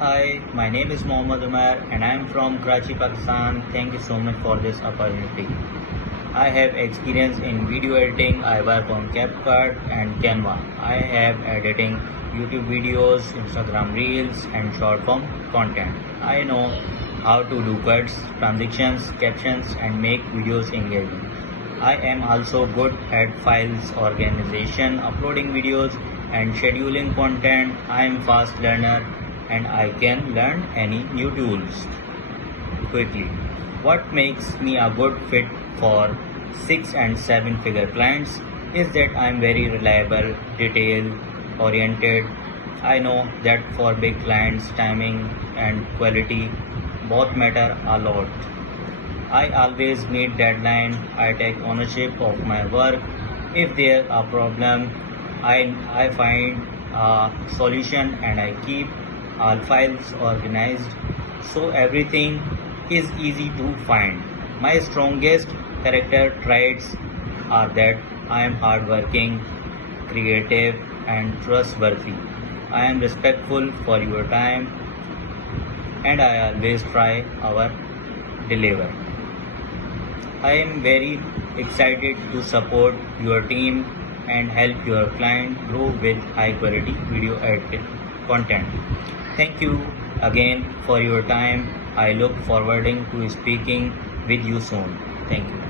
Hi, my name is Mohammad Umar and I am from Karachi, Pakistan. Thank you so much for this opportunity. I have experience in video editing. I work on CapCut and Canva. I have editing YouTube videos, Instagram Reels and short form content. I know how to do cuts, transitions, captions and make videos engaging. I am also good at files organization, uploading videos and scheduling content. I am fast learner and I can learn any new tools quickly. What makes me a good fit for 6 and 7 figure clients is that I am very reliable, detail oriented. I know that for big clients, timing and quality both matter a lot. I always meet deadline. I take ownership of my work. If there a problem, I find a solution and I keep all files organized so everything is easy to find. My strongest character traits are that I am hardworking, creative and trustworthy. I am respectful for your time and I always try our deliver. I am very excited to support your team and help your client grow with high quality video editing content. Thank you again for your time. I look forwarding to speaking with you soon. Thank you.